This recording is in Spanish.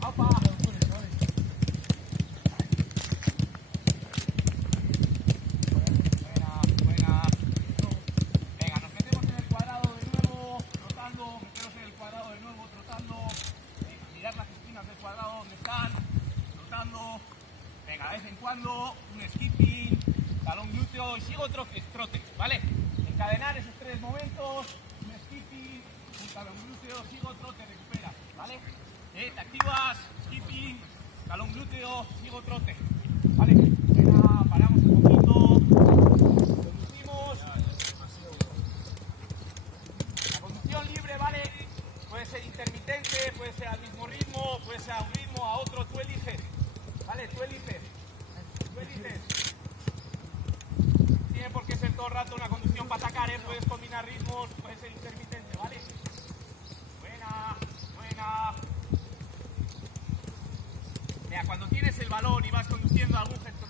¡Opa! Buena. Venga, nos metemos en el cuadrado de nuevo, trotando, meteros en el cuadrado de nuevo, trotando. Venga, mirad las esquinas del cuadrado donde están, trotando. Venga, de vez en cuando, un skipping, talón glúteo y sigo trote, ¿vale? Encadenar esos tres momentos, un skipping, un talón glúteo, sigo trote, recupera, ¿vale? Te activas, skipping, talón glúteo, sigo trote, ¿vale? Venga, paramos un poquito, conducimos. La conducción libre, ¿vale? Puede ser intermitente, puede ser al mismo ritmo, puede ser a un ritmo, a otro, tú eliges, ¿vale? Tú eliges. Tiene por qué ser todo el rato una conducción para atacar, ¿eh? Puedes combinar ritmos, puede ser intermitente, ¿vale? Buena. Mira, cuando tienes el balón y vas conduciendo algún gesto